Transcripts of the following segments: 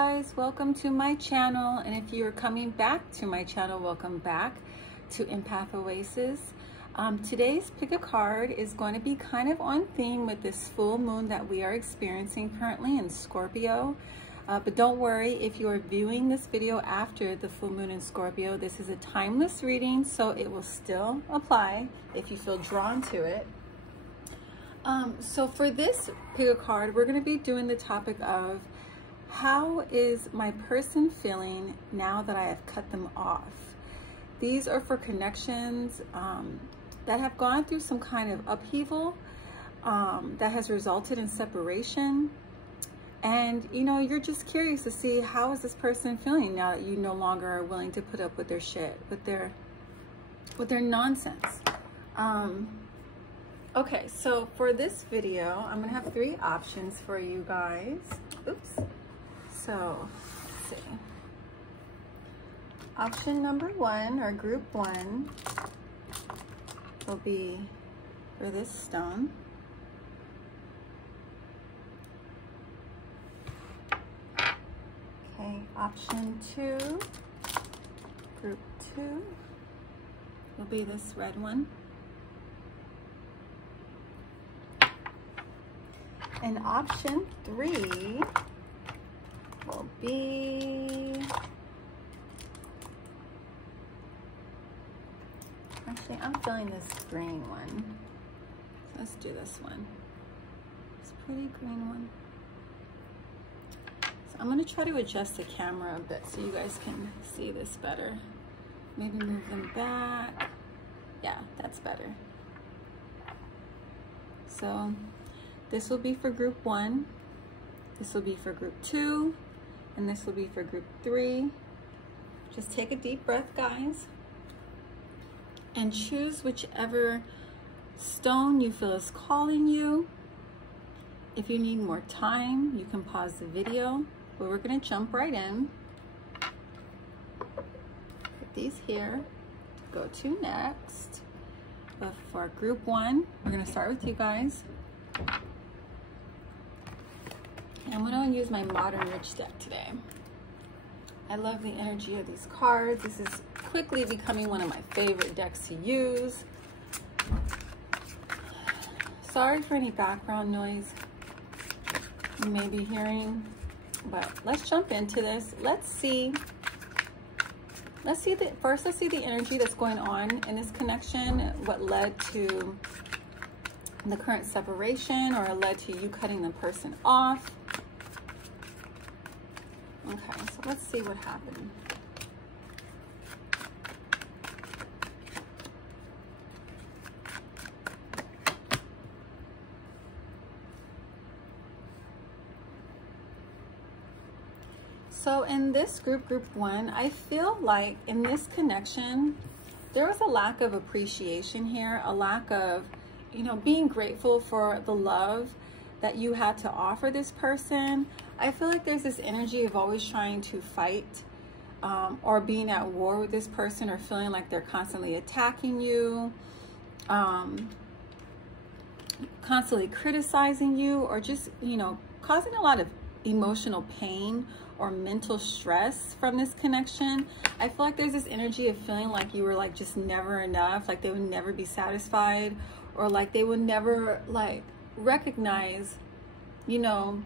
guys, welcome to my channel, and if you're coming back to my channel, welcome back to Empath Oasis. Today's pick a card is going to be kind of on theme with this full moon that we are experiencing currently in Scorpio. But don't worry, if you are viewing this video after the full moon in Scorpio, this is a timeless reading, so it will still apply if you feel drawn to it. So for this pick a card, we're going to be doing the topic of how is my person feeling now that I have cut them off. These are for connections that have gone through some kind of upheaval that has resulted in separation. And you know, you're just curious to see how is this person feeling now that you no longer are willing to put up with their shit, with their nonsense. Okay, so for this video, I'm gonna have 3 options for you guys. Oops. So, let's see. Option number 1, or group 1, will be for this stone. Okay, option 2, group 2, will be this red one. And option 3 will be, actually I'm feeling this green one. So let's do this one. This pretty green one. So I'm going to try to adjust the camera a bit so you guys can see this better. Maybe move them back. Yeah, that's better. So this will be for group 1, this will be for group 2, and this will be for group 3. Just take a deep breath, guys, and choose whichever stone you feel is calling you. If you need more time, you can pause the video, but we're going to jump right in. Put these here, go to next. But for group 1, we're going to start with you guys. I'm going to use my Modern Rich deck today. I love the energy of these cards. This is quickly becoming one of my favorite decks to use. Sorry for any background noise you may be hearing, but let's jump into this. Let's see the energy that's going on in this connection, what led to the current separation or led to you cutting the person off. Okay, so let's see what happened. So in this group 1, I feel like in this connection, there was a lack of appreciation here, a lack of, you know, being grateful for the love that you had to offer this person. I feel like there's this energy of always trying to fight or being at war with this person, or feeling like they're constantly attacking you, constantly criticizing you, or just, you know, causing a lot of emotional pain or mental stress from this connection. I feel like there's this energy of feeling like you were like just never enough, like they would never be satisfied, or like they would never like recognize, you know,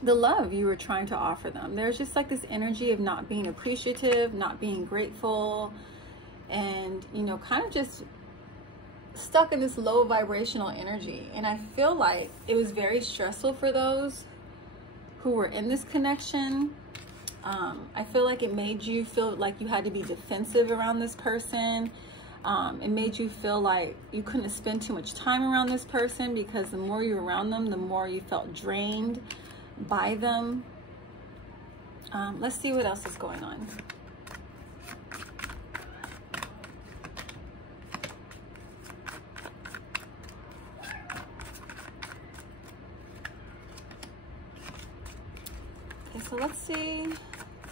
the love you were trying to offer them. There's just like this energy of not being appreciative, not being grateful, and, you know, kind of just stuck in this low vibrational energy. And I feel like it was very stressful for those who were in this connection. I feel like it made you feel like you had to be defensive around this person. It made you feel like you couldn't spend too much time around this person, because the more you were around them, the more you felt drained by them. Let's see what else is going on. Okay, so let's see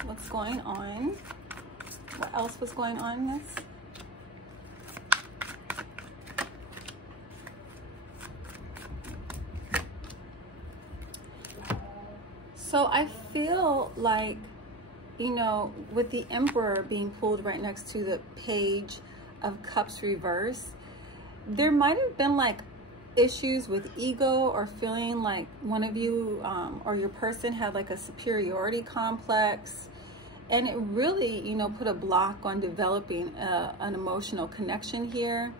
what's going on. What else was going on in this? So I feel like, you know, with the Emperor being pulled right next to the Page of Cups reverse, there might have been like issues with ego, or feeling like one of you or your person had like a superiority complex, and it really, you know, put a block on developing an emotional connection here.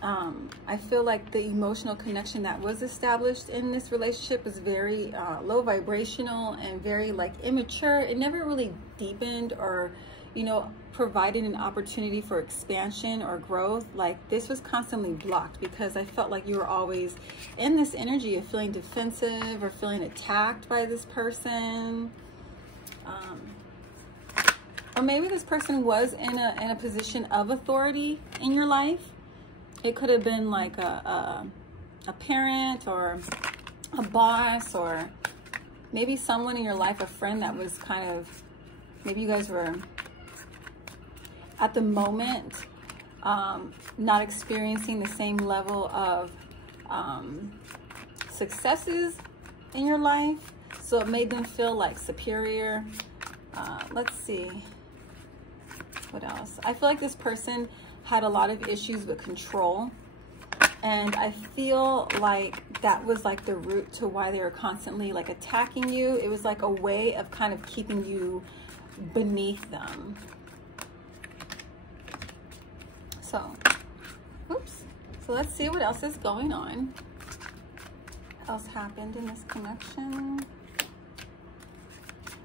I feel like the emotional connection that was established in this relationship was very low vibrational and very like immature. It never really deepened or, you know, provided an opportunity for expansion or growth. Like, this was constantly blocked because I felt like you were always in this energy of feeling defensive or feeling attacked by this person. Or maybe this person was in a position of authority in your life. It could have been like a parent or a boss, or maybe someone in your life, a friend that was kind of, maybe you guys were at the moment not experiencing the same level of successes in your life. So it made them feel like superior. Let's see. What else? I feel like this person had a lot of issues with control, and I feel like that was like the root to why they were constantly like attacking you. It was like a way of kind of keeping you beneath them. So, oops. So let's see what else is going on. What else happened in this connection?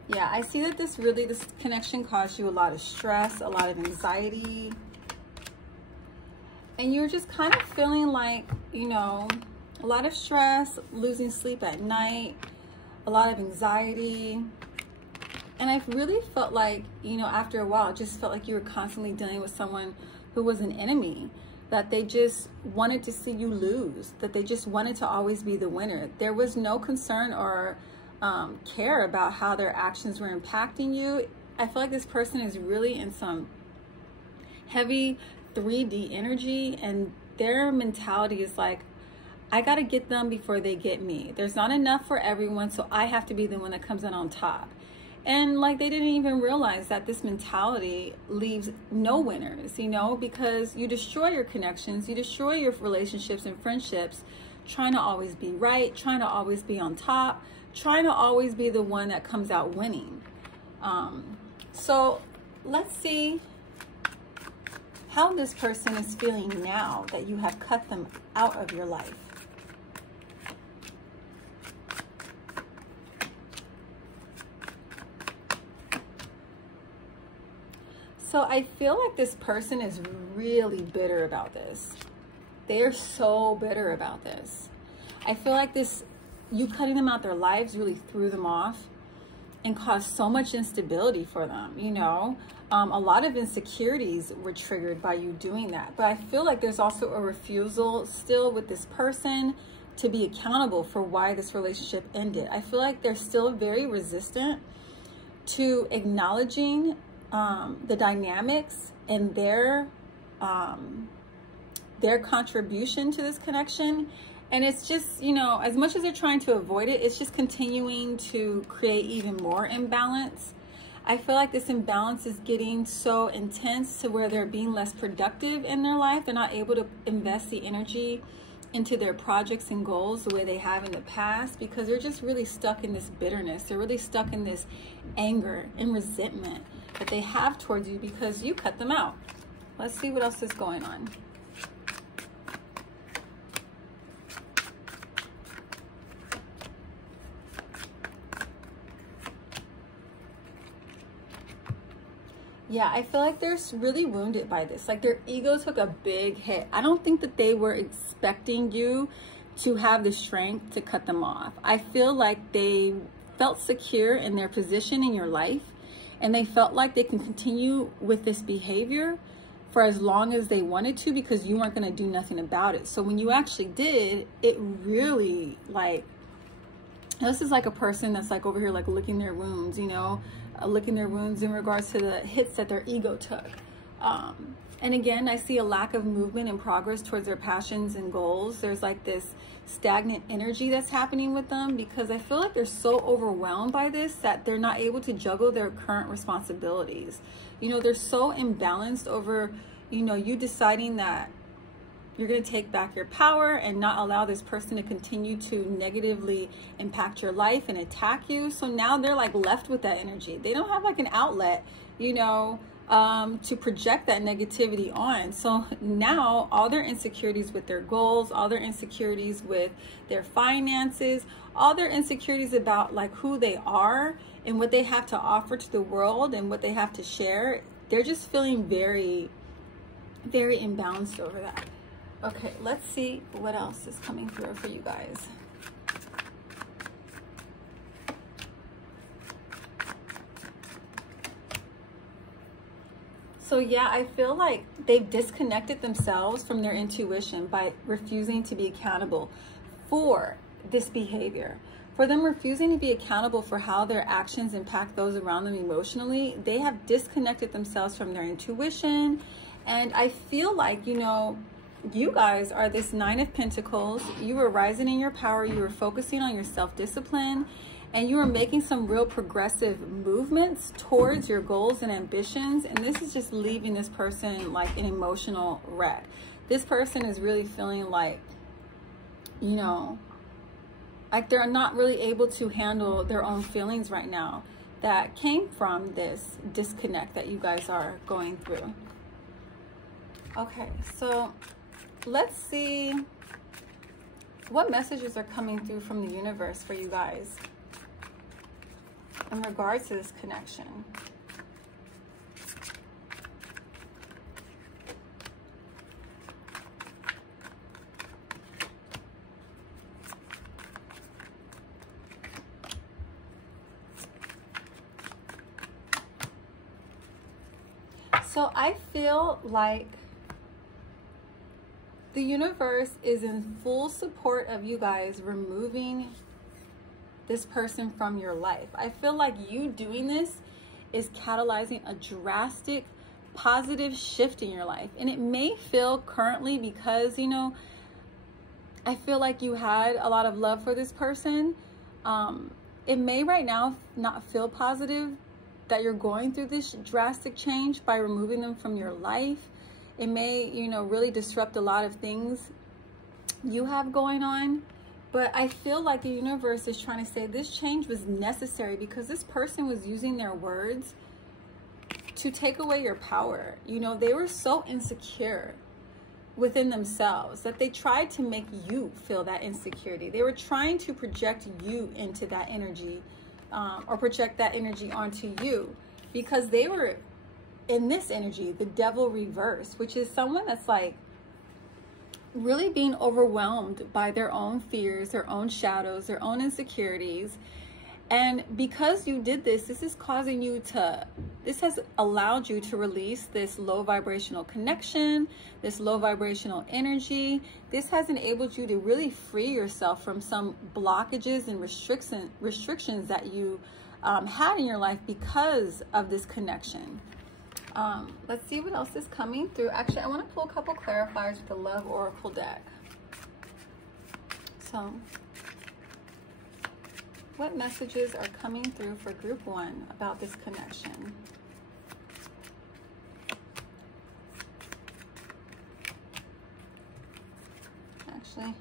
Yeah, I see that this connection caused you a lot of stress, a lot of anxiety. And you're just kind of feeling like, you know, a lot of stress, losing sleep at night, a lot of anxiety. And I've really felt like, you know, after a while, it just felt like you were constantly dealing with someone who was an enemy, that they just wanted to see you lose, that they just wanted to always be the winner. There was no concern or care about how their actions were impacting you. I feel like this person is really in some heavy 3D energy, and their mentality is like, I got to get them before they get me. There's not enough for everyone, so I have to be the one that comes in on top. And like, they didn't even realize that this mentality leaves no winners, you know, because you destroy your connections, you destroy your relationships and friendships, trying to always be right, trying to always be on top, trying to always be the one that comes out winning. So let's see how this person is feeling now that you have cut them out of your life. So I feel like this person is really bitter about this. They are so bitter about this. I feel like you cutting them out their lives really threw them off and caused so much instability for them, you know. A lot of insecurities were triggered by you doing that. But I feel like there's also a refusal still with this person to be accountable for why this relationship ended. I feel like they're still very resistant to acknowledging the dynamics and their contribution to this connection. And it's just, you know, as much as they're trying to avoid it, it's just continuing to create even more imbalance. I feel like this imbalance is getting so intense to where they're being less productive in their life. They're not able to invest the energy into their projects and goals the way they have in the past, because they're just really stuck in this bitterness. They're really stuck in this anger and resentment that they have towards you because you cut them out. Let's see what else is going on. Yeah, I feel like they're really wounded by this. Like, their ego took a big hit. I don't think that they were expecting you to have the strength to cut them off. I feel like they felt secure in their position in your life, and they felt like they can continue with this behavior for as long as they wanted to because you weren't going to do nothing about it. So when you actually did, it really, like, this is like a person that's like over here like licking their wounds, you know, licking their wounds in regards to the hits that their ego took. And again, I see a lack of movement and progress towards their passions and goals. There's like this stagnant energy that's happening with them, because I feel like they're so overwhelmed by this that they're not able to juggle their current responsibilities. You know, they're so imbalanced over, you know, you deciding that you're going to take back your power and not allow this person to continue to negatively impact your life and attack you. So now they're like left with that energy. They don't have like an outlet, you know, to project that negativity on. So now all their insecurities with their goals, all their insecurities with their finances, all their insecurities about like who they are and what they have to offer to the world and what they have to share, they're just feeling very, very imbalanced over that. Okay, let's see what else is coming through for you guys. So yeah, I feel like they've disconnected themselves from their intuition by refusing to be accountable for this behavior. For them refusing to be accountable for how their actions impact those around them emotionally, they have disconnected themselves from their intuition. And I feel like, you know, you guys are this Nine of Pentacles. You were rising in your power. You were focusing on your self-discipline, and you are making some real progressive movements towards your goals and ambitions. And this is just leaving this person like an emotional wreck. This person is really feeling like, you know, like they're not really able to handle their own feelings right now that came from this disconnect that you guys are going through. Okay, so let's see what messages are coming through from the universe for you guys in regards to this connection. So I feel like the universe is in full support of you guys removing this person from your life. I feel like you doing this is catalyzing a drastic positive shift in your life. And it may feel currently, because, you know, I feel like you had a lot of love for this person. It may right now not feel positive that you're going through this drastic change by removing them from your life. It may, you know, really disrupt a lot of things you have going on. But I feel like the universe is trying to say this change was necessary because this person was using their words to take away your power. You know, they were so insecure within themselves that they tried to make you feel that insecurity. They were trying to project you into that energy, or project that energy onto you, because they were in this energy, the devil reverse, which is someone that's like really being overwhelmed by their own fears, their own shadows, their own insecurities. And because you did this, this is causing you to, this has allowed you to release this low vibrational connection, this low vibrational energy. This has enabled you to really free yourself from some blockages and restrictions that you had in your life because of this connection. Let's see what else is coming through. Actually, I want to pull a couple clarifiers with the Love Oracle deck. So, what messages are coming through for group 1 about this connection? Actually,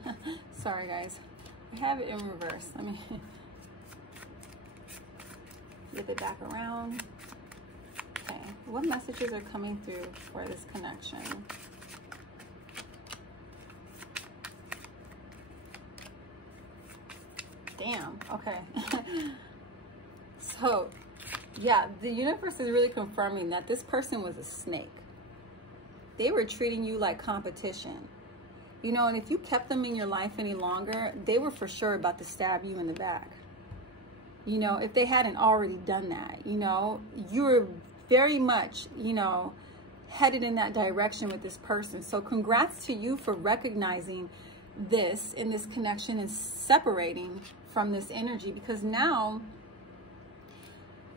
sorry guys, I have it in reverse. Let me flip it back around. Okay, what messages are coming through for this connection? Damn, okay. So, yeah, the universe is really confirming that this person was a snake. They were treating you like competition. You know, and if you kept them in your life any longer, they were for sure about to stab you in the back. You know, if they hadn't already done that, you know, you're very much, you know, headed in that direction with this person. So congrats to you for recognizing this in this connection and separating from this energy, because now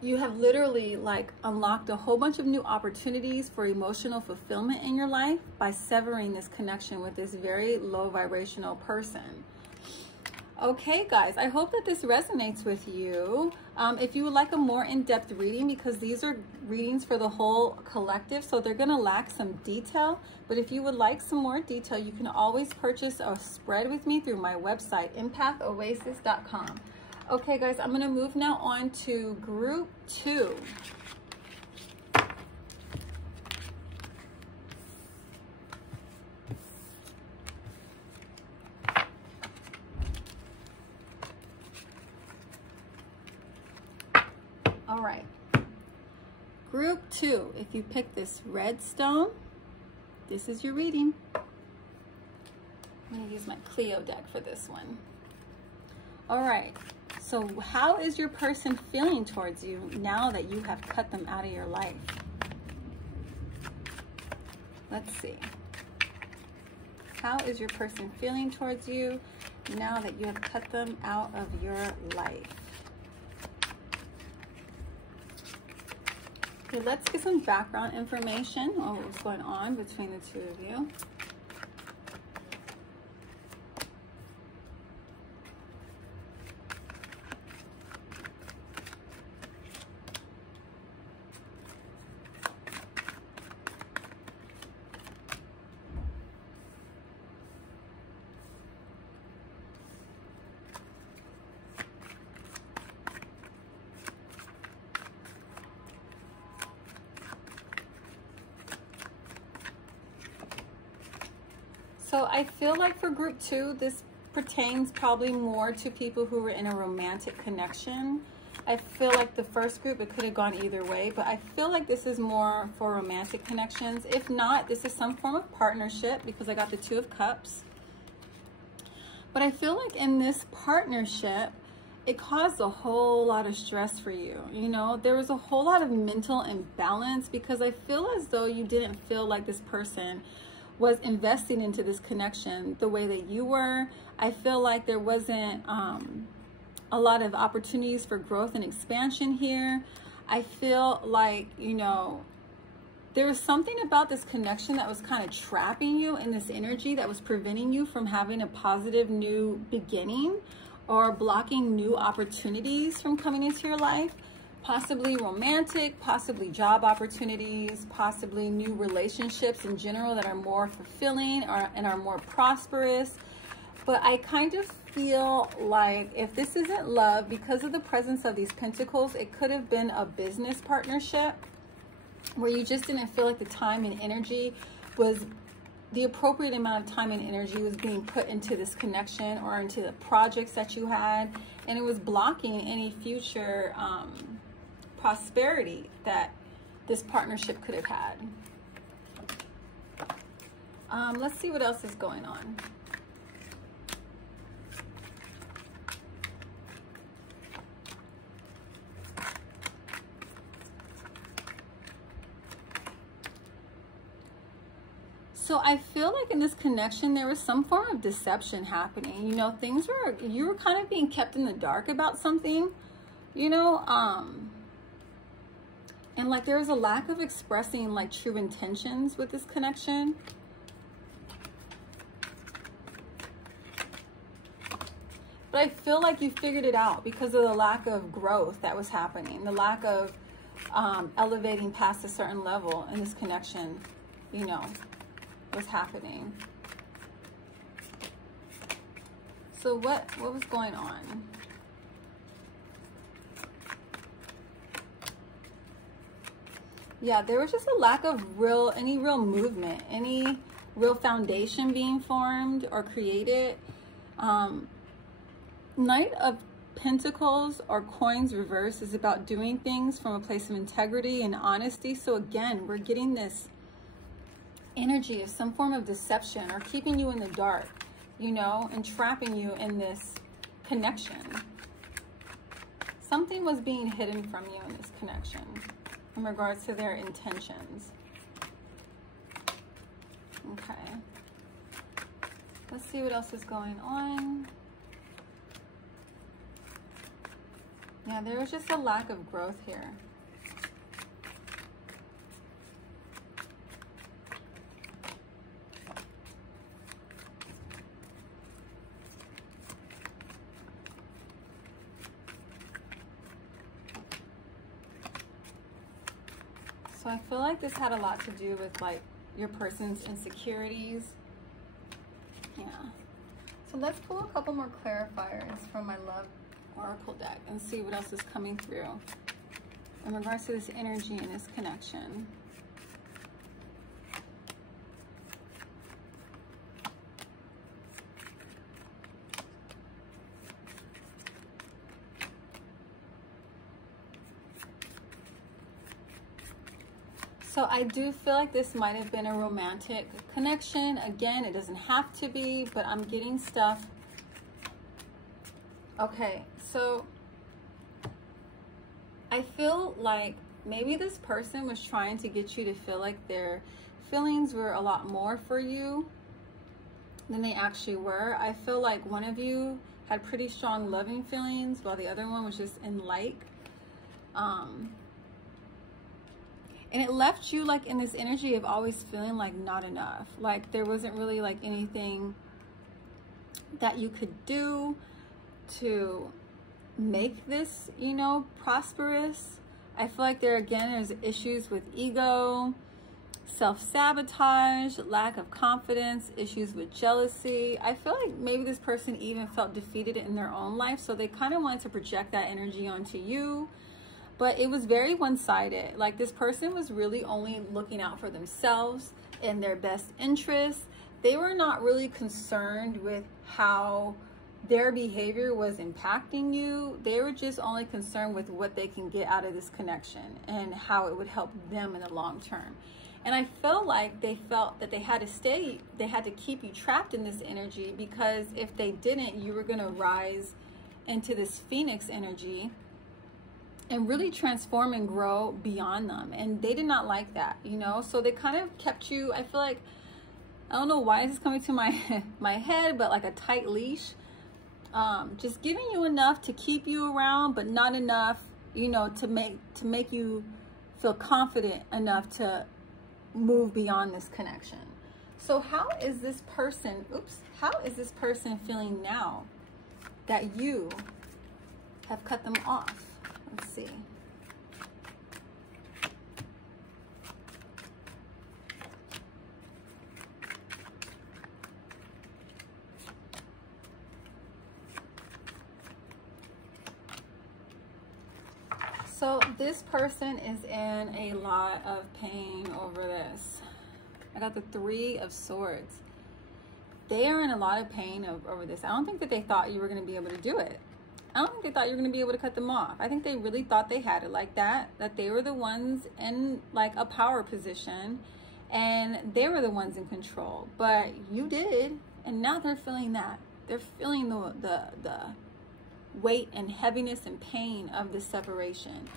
you have literally like unlocked a whole bunch of new opportunities for emotional fulfillment in your life by severing this connection with this very low vibrational person. Okay, guys, I hope that this resonates with you. If you would like a more in-depth reading, because these are readings for the whole collective, so they're going to lack some detail. But if you would like some more detail, you can always purchase a spread with me through my website, empathoasis.com. Okay, guys, I'm going to move now on to group 2. All right, group 2, if you pick this red stone, this is your reading. I'm going to use my Clio deck for this one. All right, so how is your person feeling towards you now that you have cut them out of your life? Let's see. How is your person feeling towards you now that you have cut them out of your life? Okay, let's get some background information on what's going on between the two of you. So I feel like for group 2, this pertains probably more to people who were in a romantic connection. I feel like the first group, it could have gone either way, but I feel like this is more for romantic connections. If not, this is some form of partnership, because I got the 2 of Cups. But I feel like in this partnership, it caused a whole lot of stress for you. You know, there was a whole lot of mental imbalance, because I feel as though you didn't feel like this person was investing into this connection the way that you were. I feel like there wasn't a lot of opportunities for growth and expansion here. I feel like, you know, there was something about this connection that was kind of trapping you in this energy that was preventing you from having a positive new beginning, or blocking new opportunities from coming into your life. Possibly romantic, possibly job opportunities, possibly new relationships in general that are more fulfilling and are more prosperous. But I kind of feel like if this isn't love, because of the presence of these pentacles, it could have been a business partnership where you just didn't feel like the time and energy was, the appropriate amount of time and energy was being put into this connection or into the projects that you had, and it was blocking any future prosperity that this partnership could have had. Let's see what else is going on. So I feel like in this connection, there was some form of deception happening. You know, you were kind of being kept in the dark about something, you know, and like there was a lack of expressing like true intentions with this connection. But I feel like you figured it out because of the lack of growth that was happening, the lack of elevating past a certain level in this connection, you know, was happening. So what was going on? Yeah, there was just a lack of any real movement, any real foundation being formed or created. Knight of Pentacles or coins reverse is about doing things from a place of integrity and honesty. So again, we're getting this energy of some form of deception or keeping you in the dark, you know, and trapping you in this connection. Something was being hidden from you in this connection in regards to their intentions. Okay. Let's see what else is going on. Yeah, there was just a lack of growth here. So I feel like this had a lot to do with like your person's insecurities. Yeah. So let's pull a couple more clarifiers from my Love Oracle deck and see what else is coming through in regards to this energy and this connection. So I do feel like this might have been a romantic connection. Again, it doesn't have to be, but I'm getting stuff. Okay, so I feel like maybe this person was trying to get you to feel like their feelings were a lot more for you than they actually were. I feel like one of you had pretty strong loving feelings while the other one was just in like. And it left you like in this energy of always feeling like not enough. Like there wasn't really like anything that you could do to make this, you know, prosperous. I feel like there again, there's issues with ego, self-sabotage, lack of confidence, issues with jealousy. I feel like maybe this person even felt defeated in their own life. So they kind of wanted to project that energy onto you. But it was very one-sided. Like this person was really only looking out for themselves and their best interests. They were not really concerned with how their behavior was impacting you. They were just only concerned with what they can get out of this connection and how it would help them in the long term. And I felt like they felt that they had to stay, they had to keep you trapped in this energy, because if they didn't, you were gonna rise into this Phoenix energy and really transform and grow beyond them. And they did not like that, you know? So they kind of kept you, I feel like, I don't know why this is coming to my head, but like a tight leash. Just giving you enough to keep you around, but not enough, you know, to make you feel confident enough to move beyond this connection. So how is this person, how is this person feeling now that you have cut them off? Let's see. So this person is in a lot of pain over this. I got the Three of Swords. They are in a lot of pain over this. I don't think that they thought you were going to be able to do it. I don't think they thought you were going to be able to cut them off. I think they really thought they had it like that they were the ones in like a power position and they were the ones in control. But you did, and now they're feeling that. They're feeling the weight and heaviness and pain of this separation.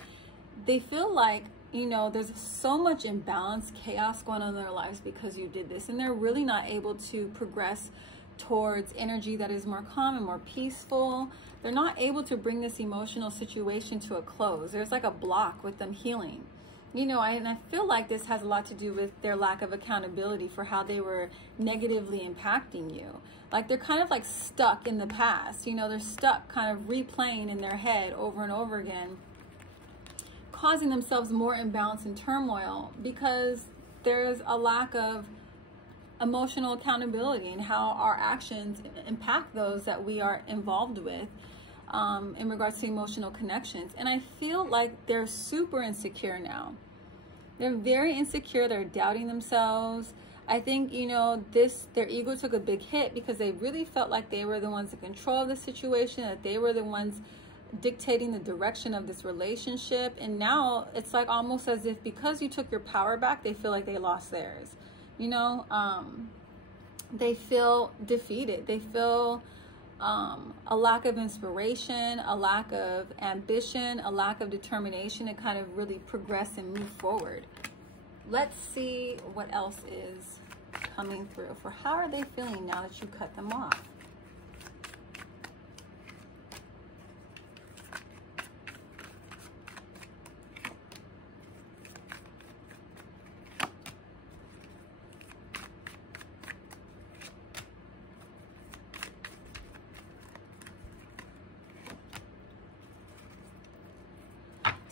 They feel like, you know, there's so much imbalance, chaos going on in their lives because you did this, and they're really not able to progress towards energy that is more calm and more peaceful. They're not able to bring this emotional situation to a close. There's like a block with them healing, you know. And I feel like this has a lot to do with their lack of accountability for how they were negatively impacting you. Like they're kind of like stuck in the past, you know. They're stuck kind of replaying in their head over and over again, causing themselves more imbalance and turmoil because there's a lack of emotional accountability and how our actions impact those that we are involved with in regards to emotional connections. And I feel like they're super insecure now. They're very insecure. They're doubting themselves. I think, you know, their ego took a big hit because they really felt like they were the ones in control of the situation, that they were the ones dictating the direction of this relationship. And now it's like almost as if because you took your power back, they feel like they lost theirs. You know, they feel defeated. They feel a lack of inspiration, a lack of ambition, a lack of determination to kind of really progress and move forward. Let's see what else is coming through for how are they feeling now that you cut them off.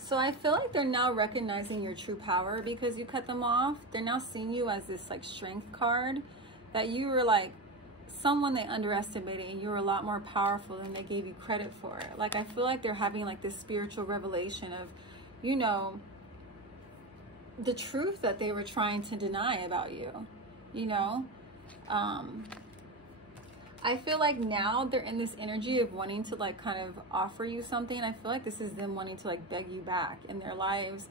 So I feel like they're now recognizing your true power because you cut them off. They're now seeing you as this like strength card, that you were like someone they underestimated and you were a lot more powerful than they gave you credit for. Like, I feel like they're having like this spiritual revelation of, you know, the truth that they were trying to deny about you, you know. I feel like now they're in this energy of wanting to like kind of offer you something. I feel like this is them wanting to like beg you back in their lives.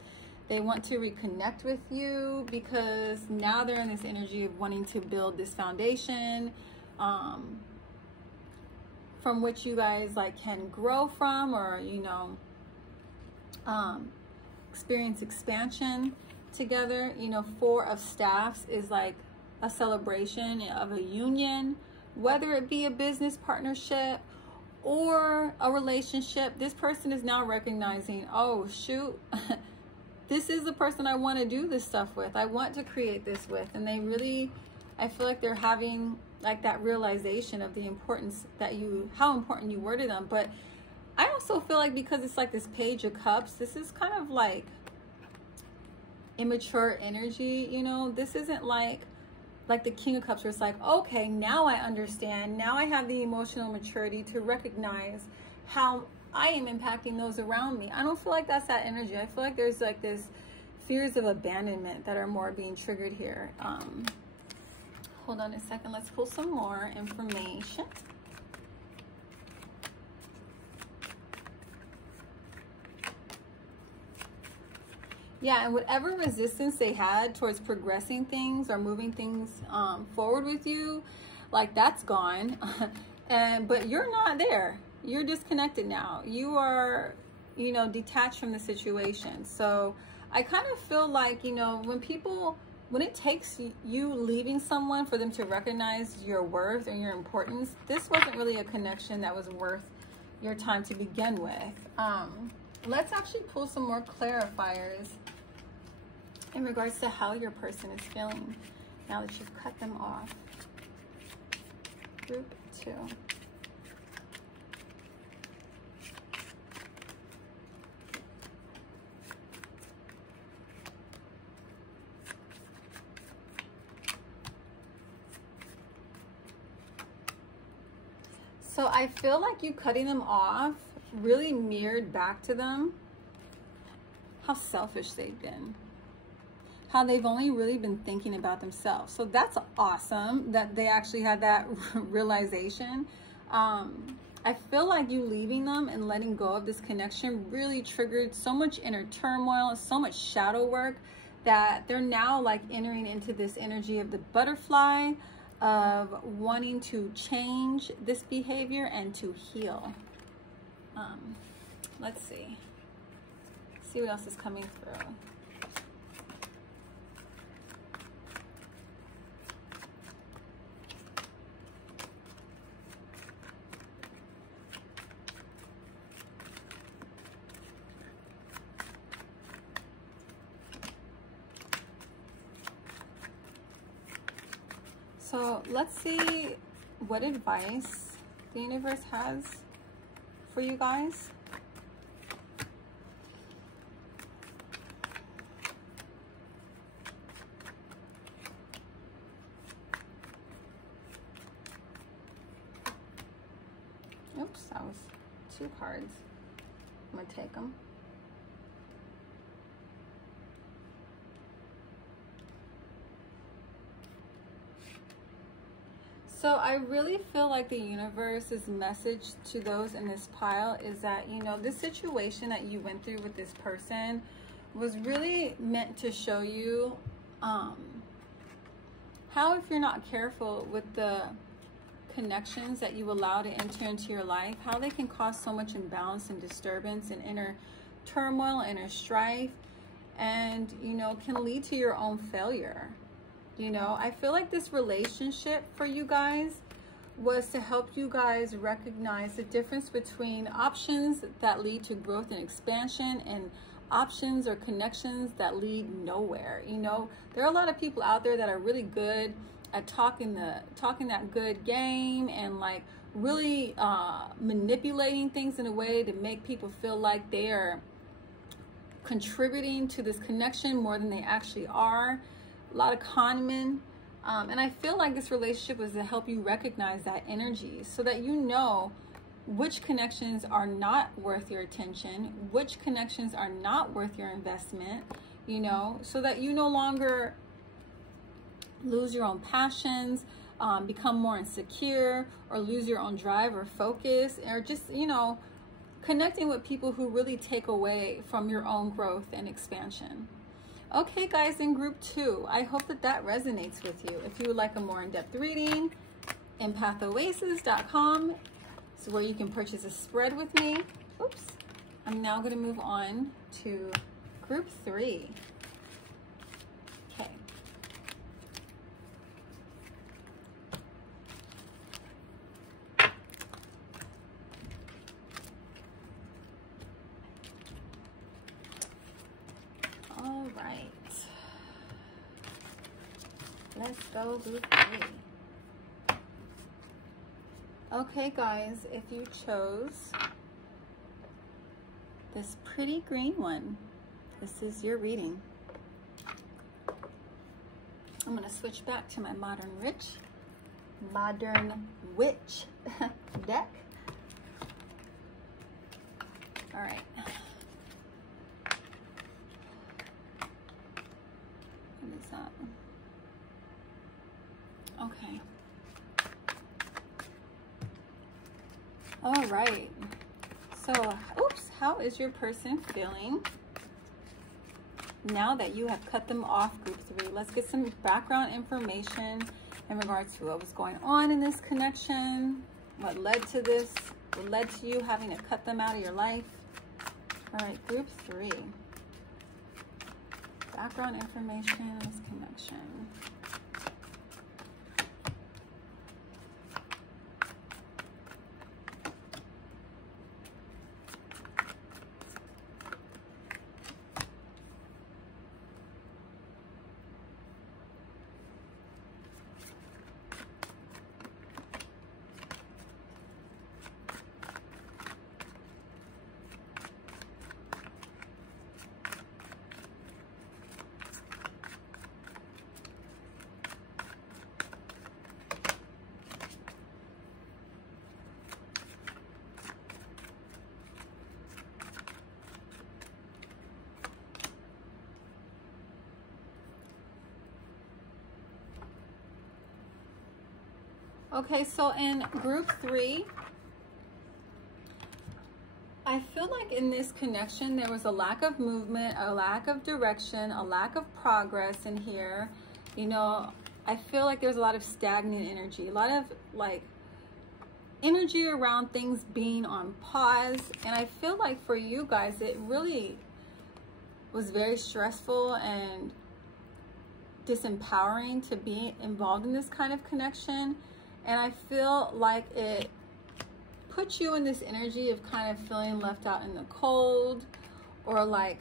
They want to reconnect with you because now they're in this energy of wanting to build this foundation from which you guys like can grow from, or, you know, experience expansion together. You know, Four of Staffs is like a celebration of a union, whether it be a business partnership or a relationship. This person is now recognizing, oh shoot, this is the person I want to do this stuff with. I want to create this with. And they really, I feel like they're having like that realization of the importance that how important you were to them. But I also feel like because it's like this Page of Cups, this is kind of like immature energy, you know. This isn't like the King of Cups, where it's like, okay, now I understand. Now I have the emotional maturity to recognize how I am impacting those around me. I don't feel like that's that energy. I feel like there's like this fears of abandonment that are more being triggered here. Hold on a second. Let's pull some more information. Yeah, and whatever resistance they had towards progressing things or moving things forward with you, like that's gone. But you're not there. You're disconnected now. You are, you know, detached from the situation. So I kind of feel like, you know, when it takes you leaving someone for them to recognize your worth and your importance, this wasn't really a connection that was worth your time to begin with. Let's actually pull some more clarifiers in regards to how your person is feeling now that you've cut them off. Group 2. So I feel like you cutting them off really mirrored back to them how selfish they've been, how they've only really been thinking about themselves. So that's awesome that they actually had that realization. I feel like you leaving them and letting go of this connection really triggered so much inner turmoil, so much shadow work, that they're now like entering into this energy of the butterfly, of wanting to change this behavior and to heal. Let's see what else is coming through. So let's see what advice the universe has for you guys. Oops, that was 2 cards. I'm gonna take them. So I really feel like the universe's message to those in this pile is that, you know, this situation that you went through with this person was really meant to show you how, if you're not careful with the connections that you allow to enter into your life, how they can cause so much imbalance and disturbance and inner turmoil, inner strife, and, you know, can lead to your own failure. You know, I feel like this relationship for you guys was to help you guys recognize the difference between options that lead to growth and expansion and options or connections that lead nowhere. You know, there are a lot of people out there that are really good at talking that good game and like really manipulating things in a way to make people feel like they're contributing to this connection more than they actually are. A lot of con men. And I feel like this relationship was to help you recognize that energy so that you know which connections are not worth your attention, which connections are not worth your investment, you know, so that you no longer lose your own passions, become more insecure, or lose your own drive or focus, or just, you know, connecting with people who really take away from your own growth and expansion. Okay, guys, in group 2, I hope that that resonates with you. If you would like a more in-depth reading, empathoasis.com is where you can purchase a spread with me. Oops. I'm now going to move on to group 3. Okay. All right. Let's go group 3. Okay, guys, if you chose this pretty green one, this is your reading. I'm going to switch back to my Modern Witch deck. All right. What is that? Okay. All right. So, oops, how is your person feeling now that you have cut them off, group 3? Let's get some background information in regards to what was going on in this connection, what led to this, what led to you having to cut them out of your life. All right, group 3. Background information in this connection. Okay, so in group 3, I feel like in this connection, there was a lack of movement, a lack of direction, a lack of progress in here. You know, I feel like there's a lot of stagnant energy, a lot of like energy around things being on pause. And I feel like for you guys, it really was very stressful and disempowering to be involved in this kind of connection. And I feel like it put you in this energy of kind of feeling left out in the cold, or like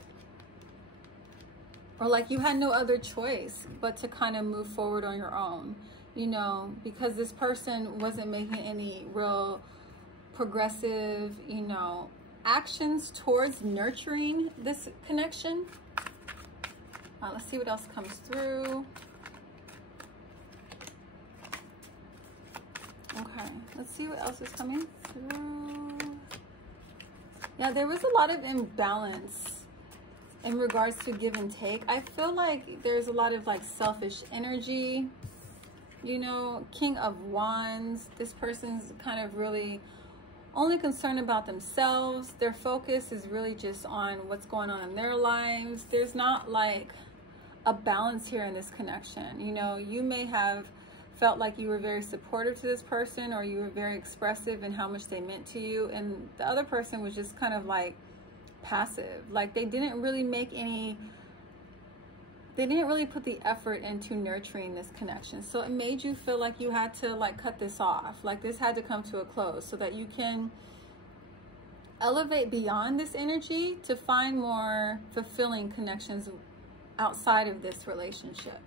you had no other choice but to kind of move forward on your own, you know, because this person wasn't making any real progressive, you know, actions towards nurturing this connection. Let's see what else comes through. Okay, let's see what else is coming through. Yeah, there was a lot of imbalance in regards to give and take. I feel like there's a lot of like selfish energy, you know, King of Wands. This person's kind of really only concerned about themselves. Their focus is really just on what's going on in their lives. There's not like a balance here in this connection. You know, you may have felt like you were very supportive to this person, or you were very expressive in how much they meant to you, and the other person was just kind of like passive. Like they didn't really put the effort into nurturing this connection. So it made you feel like you had to like cut this off, like this had to come to a close so that you can elevate beyond this energy to find more fulfilling connections outside of this relationship.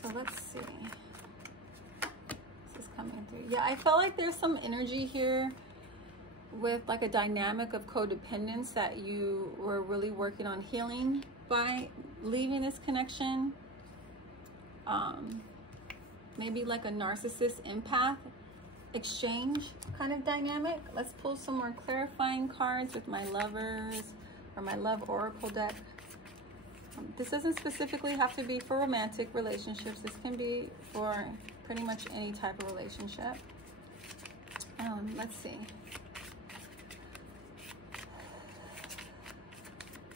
So let's see. This is coming through? Yeah, I felt like there's some energy here with like a dynamic of codependence that you were really working on healing by leaving this connection. Maybe like a narcissist empath exchange kind of dynamic. Let's pull some more clarifying cards with my lovers or my love oracle deck. This doesn't specifically have to be for romantic relationships. This can be for pretty much any type of relationship. Let's see.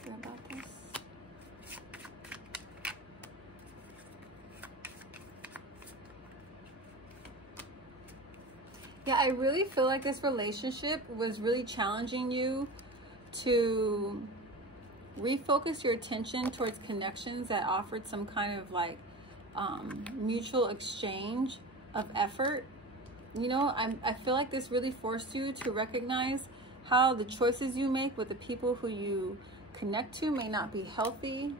What about this? Yeah, I really feel like this relationship was really challenging you to refocus your attention towards connections that offered some kind of like mutual exchange of effort. You know, I feel like this really forced you to recognize how the choices you make with the people who you connect to may not be healthy,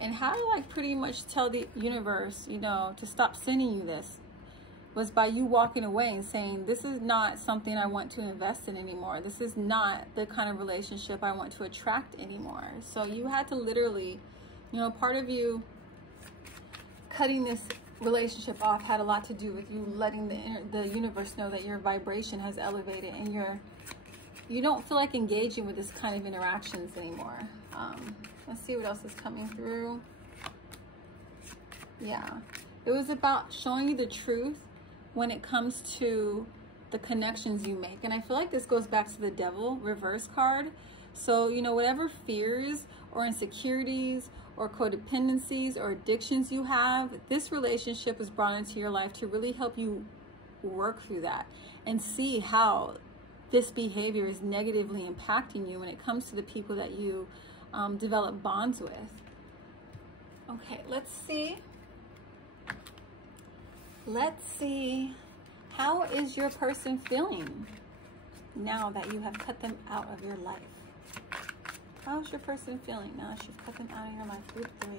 and how to like pretty much tell the universe, you know, to stop sending you this was by you walking away and saying, this is not something I want to invest in anymore. This is not the kind of relationship I want to attract anymore. So you had to literally, you know, part of you cutting this relationship off had a lot to do with you letting the universe know that your vibration has elevated and you don't feel like engaging with this kind of interactions anymore. Let's see what else is coming through. Yeah, it was about showing you the truth when it comes to the connections you make. And I feel like this goes back to the Devil reverse card. So, you know, whatever fears or insecurities or codependencies or addictions you have, this relationship was brought into your life to really help you work through that and see how this behavior is negatively impacting you when it comes to the people that you develop bonds with. Okay, let's see. Let's see, how is your person feeling now that you have cut them out of your life? How's your person feeling now that you've cut them out of your life? Group 3.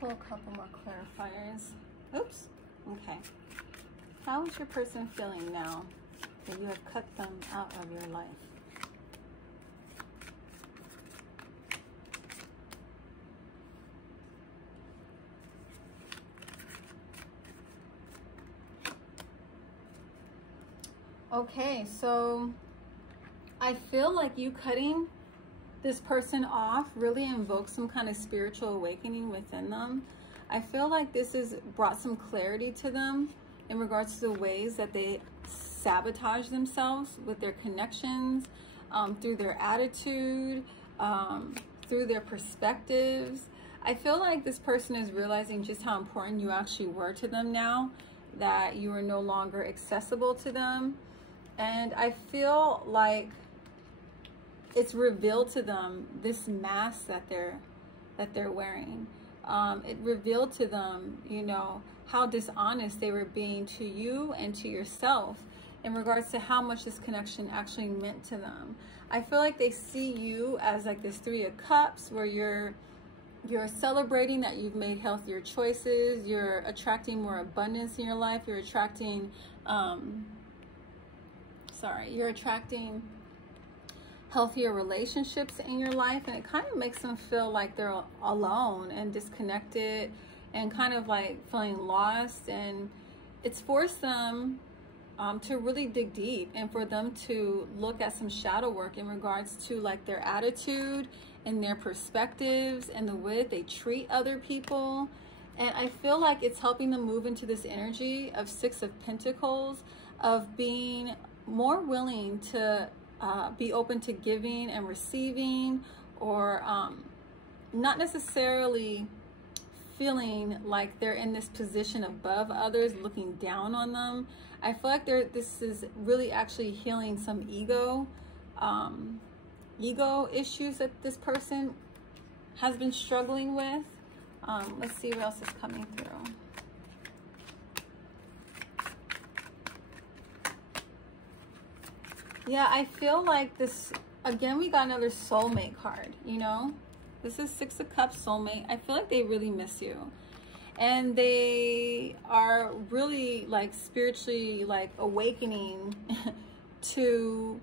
Pull a couple more clarifiers. Oops. Okay. How is your person feeling now that you have cut them out of your life? Okay, so I feel like you cutting this person off really invokes some kind of spiritual awakening within them. I feel like this has brought some clarity to them in regards to the ways that they sabotage themselves with their connections, through their attitude, through their perspectives. I feel like this person is realizing just how important you actually were to them now, that you are no longer accessible to them. And I feel like it's revealed to them this mask that they're wearing. It revealed to them, you know, how dishonest they were being to you and to yourself in regards to how much this connection actually meant to them. I feel like they see you as like this 3 of Cups, where you're celebrating that you've made healthier choices, you're attracting more abundance in your life, you're attracting you're attracting healthier relationships in your life, and it kind of makes them feel like they're alone and disconnected and kind of like feeling lost, and it's forced them to really dig deep and for them to look at some shadow work in regards to like their attitude and their perspectives and the way that they treat other people. And I feel like it's helping them move into this energy of Six of Pentacles, of being more willing to be open to giving and receiving, or not necessarily feeling like they're in this position above others, looking down on them. I feel like this is really actually healing some ego issues that this person has been struggling with. Let's see what else is coming through. Yeah, I feel like this, again, we got another soulmate card, you know? This is Six of Cups, soulmate. I feel like they really miss you. And they are really like spiritually like awakening to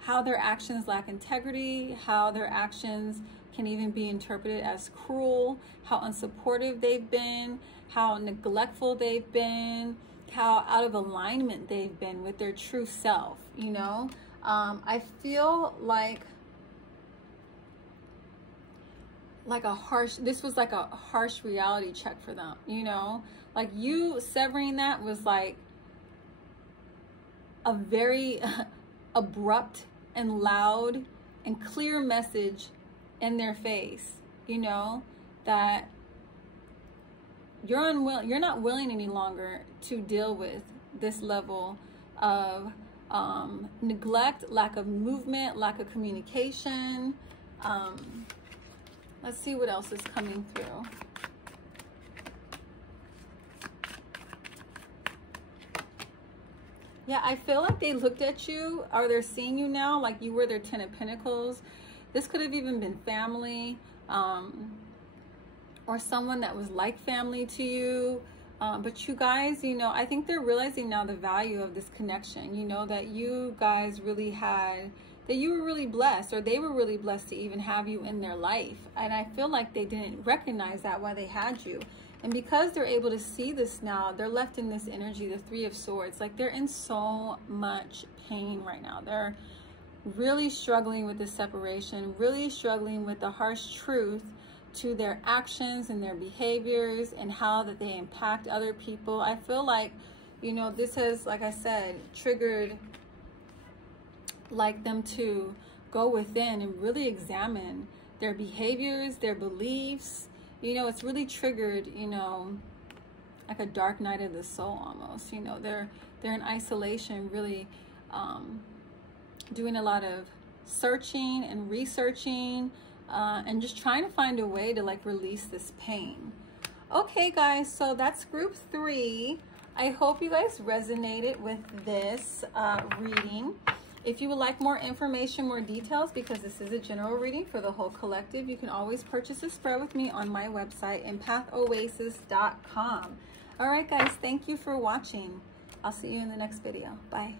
how their actions lack integrity, how their actions can even be interpreted as cruel, how unsupportive they've been, how neglectful they've been, how out of alignment they've been with their true self, you know? I feel like this was like a harsh reality check for them, you know? Like you severing that was like a very abrupt and loud and clear message in their face, you know, that you're not willing any longer to deal with this level of neglect, lack of movement, lack of communication. Let's see what else is coming through. Yeah, I feel like they looked at you, or they're seeing you now like you were their Ten of Pentacles. This could have even been family, or someone that was like family to you. But you guys, you know, I think they're realizing now the value of this connection, you know, that you guys really had, that you were really blessed, or they were really blessed to even have you in their life. And I feel like they didn't recognize that while they had you. And because they're able to see this now, they're left in this energy, the Three of Swords. Like they're in so much pain right now. They're really struggling with the separation, really struggling with the harsh truth to their actions and their behaviors and how that they impact other people. I feel like, you know, this has, like I said, triggered like them to go within and really examine their behaviors, their beliefs. You know, it's really triggered, you know, like a dark night of the soul almost. You know, they're in isolation, really doing a lot of searching and researching, and just trying to find a way to like release this pain. Okay guys, so that's group 3. I hope you guys resonated with this reading. If you would like more information, more details, because this is a general reading for the whole collective, you can always purchase a spread with me on my website, empathoasis.com. All right, guys, thank you for watching. I'll see you in the next video. Bye.